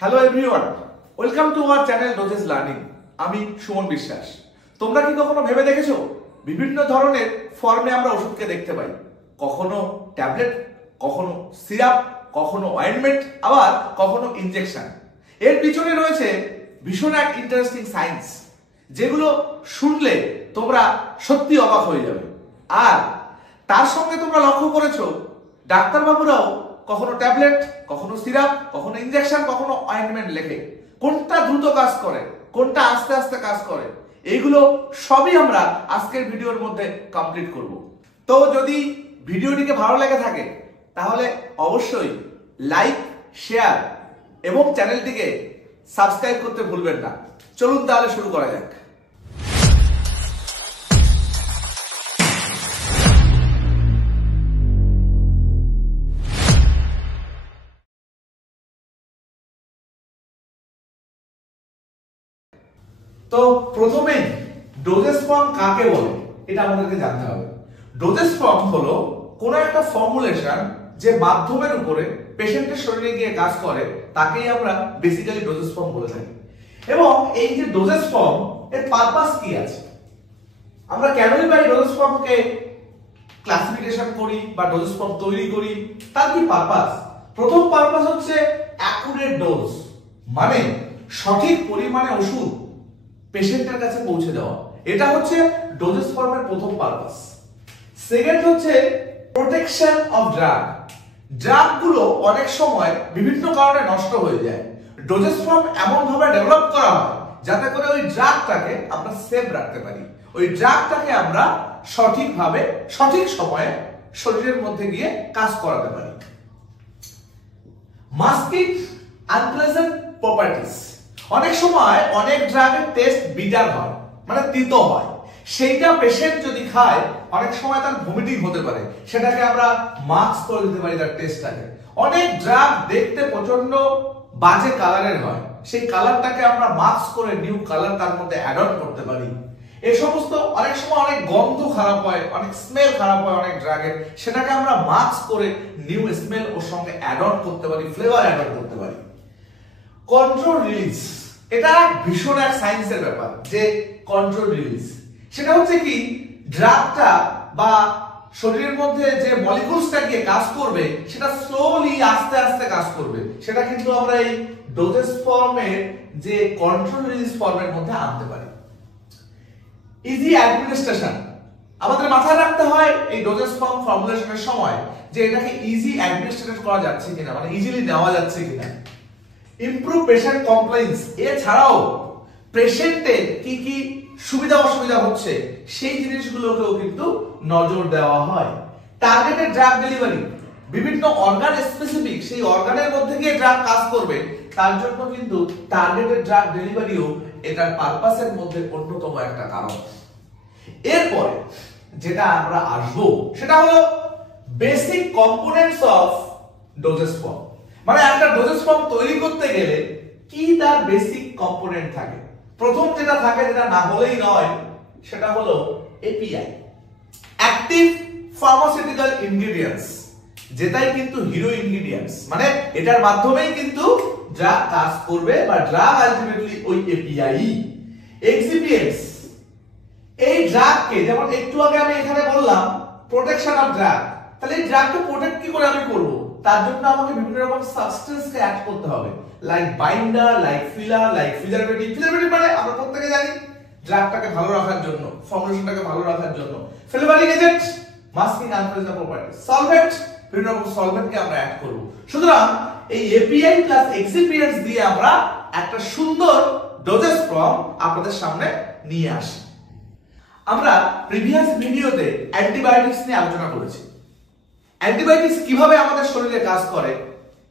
Hello everyone, welcome to our channel doses learning. আমি সুমন বিশ্বাস। তোমরা কি কখনো ভেবে দেখেছো বিভিন্ন ধরনের ফর্মে আমরা ওষুধকে দেখতে পাই? কখনো ট্যাবলেট, কখনো সিরাপ, কখনো অয়েন্টমেন্ট, আবার কখনো ইনজেকশন। এর পিছনে রয়েছে ভীষণ এক ইন্টারেস্টিং সায়েন্স, যেগুলো শুনলে তোমরা সত্যি অবাক হয়ে যাবে। আর তার সঙ্গে তোমরা লক্ষ্য করেছো ডাক্তারবাবুরাও কখনো ট্যাবলেট, কখনো সিরাপ, কখনো ইনজেকশন, কখনো অয়েন্টমেন্ট লেখে। কোনটা দ্রুত কাজ করে, কোনটা আস্তে আস্তে কাজ করে, এইগুলো সবই আমরা আজকের ভিডিওর মধ্যে কমপ্লিট করব। তো যদি ভিডিওটিকে ভালো লেগে থাকে তাহলে অবশ্যই লাইক, শেয়ার এবং চ্যানেলটিকে সাবস্ক্রাইব করতে ভুলবেন না। চলুন তাহলে শুরু করা যাক। তো প্রথমেই ডোজেস ফর্ম কাকে বলে এটা আমাদেরকে জানতে হবে। ডোজেস ফর্ম হলো কোন একটা ফর্মুলেশন যে মাধ্যমের উপরে পেশেন্টের শরীরে গিয়ে কাজ করে, তাকেই আমরা বেসিক্যালি ডোজেস ফর্ম বলে থাকি। এবং এই যে ডোজেস ফর্ম, এর পারপাস কি আছে, আমরা কেনই বা এই ডোজেস ফর্মকে ক্লাসিফিকেশন করি বা ডোজেস ফর্ম তৈরি করি, তার কি পারপাস? প্রথম পারপাস হচ্ছে অ্যাকুরেট ডোজ, মানে সঠিক পরিমাণে ওষুধ পেশেন্টের কাছে পৌঁছে দেওয়া। এটা হচ্ছে ডোজেস ফর্মের প্রথম পারপাস। সেকেন্ড হচ্ছে প্রোটেকশন অফ ড্রাগ। ড্রাগগুলো অনেক সময় বিভিন্ন কারণে নষ্ট হয়ে যায়। ডোজেস ফর্ম এমন ভাবে ডেভেলপ করা হয় যাতে করে ওই ড্রাগটাকে আমরা সেভ রাখতে পারি, ওই ড্রাগটাকে আমরা সঠিকভাবে সঠিক সময়ে শরীরের মধ্যে গিয়ে কাজ করাতে পারি। Masking unpleasant properties. অনেক সময় অনেক ড্রাগের টেস্ট বিটার হয়, মানে তিতো হয়। সেইটা পেশেন্ট যদি খায় অনেক সময় তার ভমিটিং হতে পারে, সেটাকে আমরা মাস্ক করে দিতে পারি তার টেস্টটাকে। অনেক ড্রাগ দেখতে প্রচন্ড বাজে কালারের হয়, সেই কালারটাকে আমরা মাস্ক করে নিউ কালার তার মধ্যে অ্যাড অন করতে পারি। এই সমস্ত অনেক সময় অনেক গন্ধ খারাপ হয়, অনেক স্মেল খারাপ হয় অনেক ড্রাগের, সেটাকে আমরা মাস্ক করে নিউ স্মেল ওর সঙ্গে অ্যাড অন করতে পারি, ফ্লেভার অ্যাড অন করতে পারি। কন্ট্রোল রিলিজ, এটা ভীষণ এক সায়েন্সের ব্যাপার যে কন্ট্রোল রিলিজ। সেটা হচ্ছে কি, ড্রাগটা বা শরীরের মধ্যে যে মলিকুলসটা গিয়ে কাজ করবে সেটা স্লোলি আস্তে আস্তে কাজ করবে, সেটা কিন্তু আমরা এই ডোজেস ফর্মের যে কন্ট্রোল রিলিজ ফর্মের মধ্যে আনতে পারি। ইজি অ্যাডমিনিস্ট্রেশন, আমাদের মাথায় রাখতে হয় এই ডোজেস ফর্ম ফর্মুলেশনের সময় যে এটাকে ইজি অ্যাডমিনিস্ট্রেট করা যাচ্ছে কিনা, মানে ইজিলি নেওয়া যাচ্ছে কিনা। ইমপ্রুভ পেশেন্ট কমপ্লেইন্স, এছাড়াও পেশেন্টের কি কি সুবিধা অসুবিধা হচ্ছে সেই জিনিসগুলোকেও কিন্তু নজর দেওয়া হয়। টার্গেটেড ড্রাগ ডেলিভারি, বিভিন্ন অর্গান স্পেসিফিক সেই অর্গানের মধ্যে গিয়ে ড্রাগ কাজ করবে, তার জন্য কিন্তু টার্গেটেড ড্রাগ ডেলিভারিও এটার পারপাসের মধ্যে অন্যতম একটা কারণ। এরপরে যেটা আমরা আসবো সেটা হলো basic components of doses form. মানে একটা ডোজেস ফর্ম তৈরি করতে গেলে কি তার বেসিক কম্পোনেন্ট থাকে। প্রথম যেটা থাকে, যেটা না হলেই নয়, সেটা হলো এপিআই, অ্যাক্টিভ ফার্মাসিউটিক্যাল ইনগ্রেডিয়েন্টস, যেটাই কিন্তু হিরো ইনগ্রেডিয়েন্টস, মানে এটার মাধ্যমেই কিন্তু ড্রাগ কাজ করবে বা ড্রাগ আলটিমেটলি ওই এপিআই। এক্সিপিয়েন্টস, এই ড্রাগকে, যেমন একটু আগে আমি এখানে বললাম প্রোটেকশন অফ ড্রাগ, তাহলে এই ড্রাগকে প্রোটেক্ট কি করে আমি করব, তার জন্য আমাকে বিভিন্ন রকম সাবস্টেন্সকে অ্যাড করতে হবে, like binder, like filler, like preservative. Preservative মানে আমরা প্রত্যেকে জানি ড্রাগটাকে ভালো রাখার জন্য, ফর্মুলেশনটাকে ভালো রাখার জন্য। Flavouring agent, masking unpleasant properties. Solvent, বিভিন্ন রকম সলভেন্টকে আমরা অ্যাড করব। সুতরাং এই এপিআই প্লাস এক্সিপিয়েন্টস দিয়ে আমরা একটা সুন্দর ডোজেস ফর্ম আপনাদের সামনে নিয়ে আসি। আমরা প্রিভিয়াস ভিডিওতে অ্যান্টিবায়োটিক্স নিয়ে আলোচনা করেছি। অ্যান্টিবায়োটিক্স কিভাবে আমাদের শরীরে কাজ করে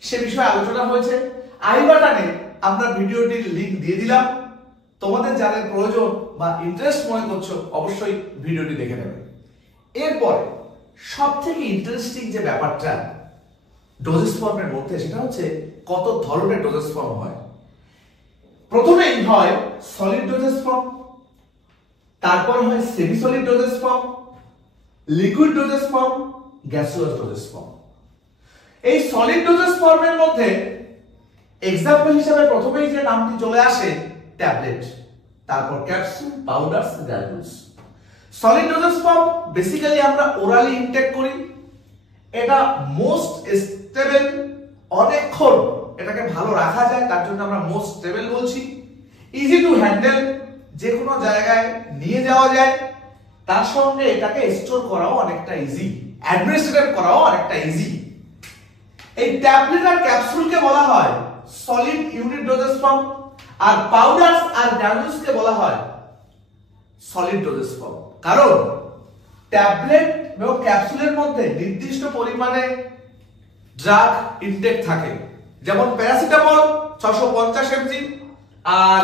সে বিষয়ে আলোচনা হয়েছে। আই বাটনে আমরা ভিডিওটির লিংক দিয়ে দিলাম, তোমাদের যাদের প্রয়োজন বা ইন্টারেস্ট মনে করছো অবশ্যই ভিডিওটি দেখে নেবে। এরপরে সবথেকে ইন্টারেস্টিং যে ব্যাপারটা ডোজেস ফর্মের মধ্যে, সেটা হচ্ছে কত ধরনের ডোজেস ফর্ম হয়। প্রথমেই হয় সলিড ডোজেস ফর্ম, তারপর হয় semi solid doses form, liquid doses form, gaseous doses form. এই সলিড ডোজেস ফর্মের মধ্যে এক্সাম্পল হিসেবে প্রথমেই যে নামটি চলে আসে ট্যাবলেট, তারপর capsule, powders, granules. Solid doses form basically আমরা ওরালি ইনটেক করি। এটা মোস্ট স্টেবল, অনেকক্ষণ এটাকে ভালো রাখা যায়, তার জন্য আমরা মোস্ট স্টেবল বলছি। ইজি টু হ্যান্ডেল, যে কোনো জায়গায় নিয়ে যাওয়া যায়, তার সঙ্গে এটাকে স্টোর করাও অনেকটা ইজি, অ্যাডমিনিস্ট্রেট করাও অনেকটা ইজি। এই ট্যাবলেট আর ক্যাপসুলকে বলা হয় সলিড ইউনিট ডোজেস ফর্ম, আর পাউডারস আর গ্রানুলসকে বলা হয় সলিড ডোজেস ফর্ম। কারণ ট্যাবলেট এবং ক্যাপসুলের মধ্যে নির্দিষ্ট পরিমাণে ড্রাগ ইনটেক থাকে, যেমন প্যারাসিটামল 650 mg, আর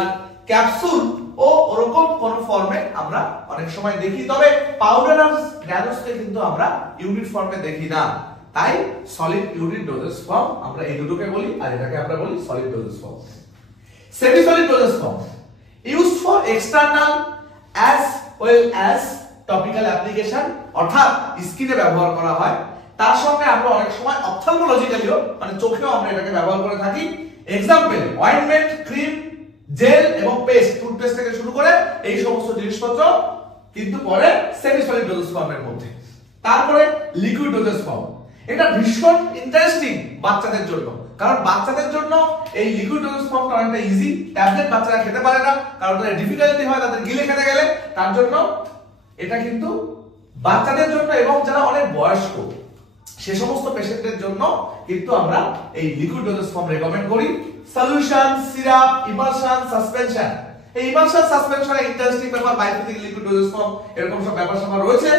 ক্যাপসুল ও ওরকম কোন ফর্মে আমরা অনেক সময় দেখি, তবে পাউডার আর গ্রানুলসকে কিন্তু আমরা ইউনিট ফর্মে দেখি না। তাই সলিড ইউনিট ডোজেস ফর্ম আমরা এই দুটোকে বলি, আর এটাকে আমরা বলি solid doses form. Semi solid doses form used for external as well as topical application, অর্থাৎ স্কিনে ব্যবহার করা হয়। তার সঙ্গে আমরা অনেক সময় অপথলমোলজিক্যালিও মানে চোখেও আমরা এটাকে ব্যবহার করে থাকি। এক্সাম্পল অয়েন্টমেন্ট, ক্রিম, জেল এবং পেস্ট, টুথপেস্ট থেকে শুরু করে এই সমস্ত জিনিসপত্র কিন্তু পরে সেমি সলিড ডোজেস ফর্মের মধ্যে। তারপরে লিকুইড ডোজেস ফর্ম, এটা ভীষণ ইন্টারেস্টিং বাচ্চাদের জন্য, কারণ বাচ্চাদের জন্য এই লিকুইড ডোজেস ফর্মটা অনেকটা ইজি। ট্যাবলেট বাচ্চারা খেতে পারে না, কারণ তাদের ডিফিকাল্টি হয় তাদের গিলে খেতে গেলে, তার জন্য এটা কিন্তু বাচ্চাদের জন্য এবং যারা অনেক বয়স্ক সে সমস্ত পেশেন্টদের জন্য কিন্তু আমরা এই লিকুইড ডোজেস ফর্ম রেকমেন্ড করি। সলিউশন, সিরাপ, ইমালশন, সাসপেনশন, এই ইমালশন সাসপেনশনে ইন্টারেস্টিং ব্যাপার, বাইফিজিক লিকুইড ডোজেস ফর্ম, এরকম সব ব্যাপার স্যাপার রয়েছে।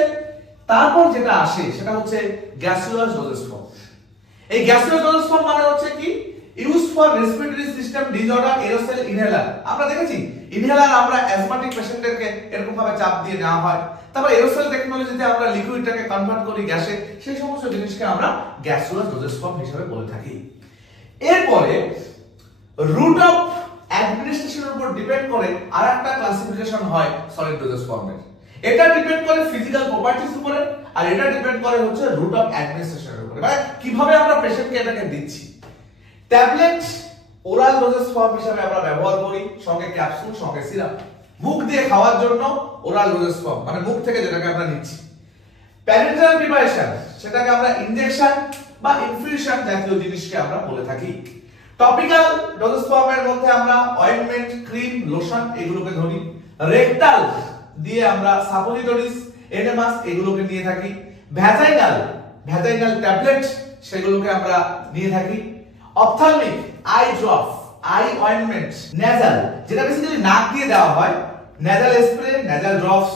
তারপর যেটা আসে সেটা হচ্ছে গ্যাসিওলাস ডোজেস ফর্ম। এই গ্যাসিওলাস ডোজেস ফর্ম মানে হচ্ছে কি, use for respiratory system disorder, aerosol inhaler. আমরা দেখেছি ইনহেলার আমরা অ্যাজমাটিক পেশেন্টদেরকে এরকম ভাবে চাপ দিয়ে নেওয়া হয়, তারপর এরোসেল টেকনোলজিতে আমরা লিকুইডটাকে কনভার্ট করি গ্যাসে, সেই সমস্ত জিনিসকে আমরা গ্যাসিওলাস ডোজেস ফর্ম হিসেবে বলে থাকি। এরপরে রুট অফ অ্যাডমিনিস্ট্রেশনের উপর ডিপেন্ড করে আরেকটা ক্লাসিফিকেশন হয় সলিড ডোজেস ফর্মের। এটা ডিপেন্ড করে ফিজিক্যাল প্রপার্টিজ উপরে, আর এটা ডিপেন্ড করে হচ্ছে রুট অফ অ্যাডমিনিস্ট্রেশনের উপরে, মানে কিভাবে আমরা পেশেন্টকে এটাকে দিচ্ছি। ট্যাবলেট ওরাল ডোজেস ফর্ম হিসেবে আমরা ব্যবহার করি, সঙ্গে ক্যাপসুল, সঙ্গে সিরাপ। মুখ দিয়ে খাওয়ার জন্য ওরাল ডোজেস ফর্ম, মানে মুখ থেকে যেটাকে আমরা নিচ্ছি। প্যারেন্টাল প্রিপারেশন, সেটাকে আমরা ইনজেকশন বা ইনফিউশন জাতীয় জিনিসকে আমরা বলে থাকি। টপিক্যাল ডোজেস ফর্মের মধ্যে আমরা অয়েন্টমেন্ট, ক্রিম, লোশন এগুলোকে ধরি। রেকটাল দিয়ে আমরা সাপোজিটরিজ, এনেমাস এগুলোকে নিয়ে থাকি। ভ্যাজাইনাল ট্যাবলেট সেগুলোকে আমরা নিয়ে থাকি। Ophthalmic, eye drop, eye ointment. Nasal, যেটা বেসিক্যালি নাক দিয়ে দেওয়া হয়, nasal spray, nasal drops.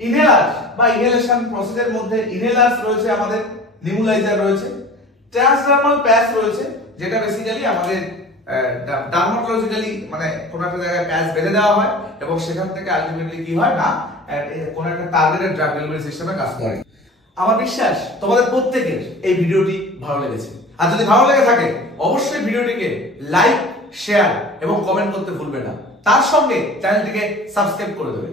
Inhaler বা ইনহেলেশন প্রসেসের মধ্যে ইনহেলার্স রয়েছে, আমাদের নেবুলাইজার রয়েছে। ট্রান্সডার্মাল প্যাচ রয়েছে, যেটা বেসিক্যালি আমাদের ডার্মাটোলজিক্যালি মানে কোন একটা জায়গায় প্যাচ বেঁধে দেওয়া হয় এবং সেখান থেকে আলটিমেটলি কি হয় না কোন একটা টার্গেটেড ড্রাগ ডেলিভারি সিস্টেমে কাজ করে। আমার বিশ্বাস তোমাদের প্রত্যেকের এই ভিডিওটি ভালো লেগেছে, আর যদি ভালো লেগে থাকে অবশ্যই ভিডিওটিকে লাইক, শেয়ার এবং কমেন্ট করতে ভুলবে না। তার সঙ্গে চ্যানেলটিকে সাবস্ক্রাইব করে দেবে।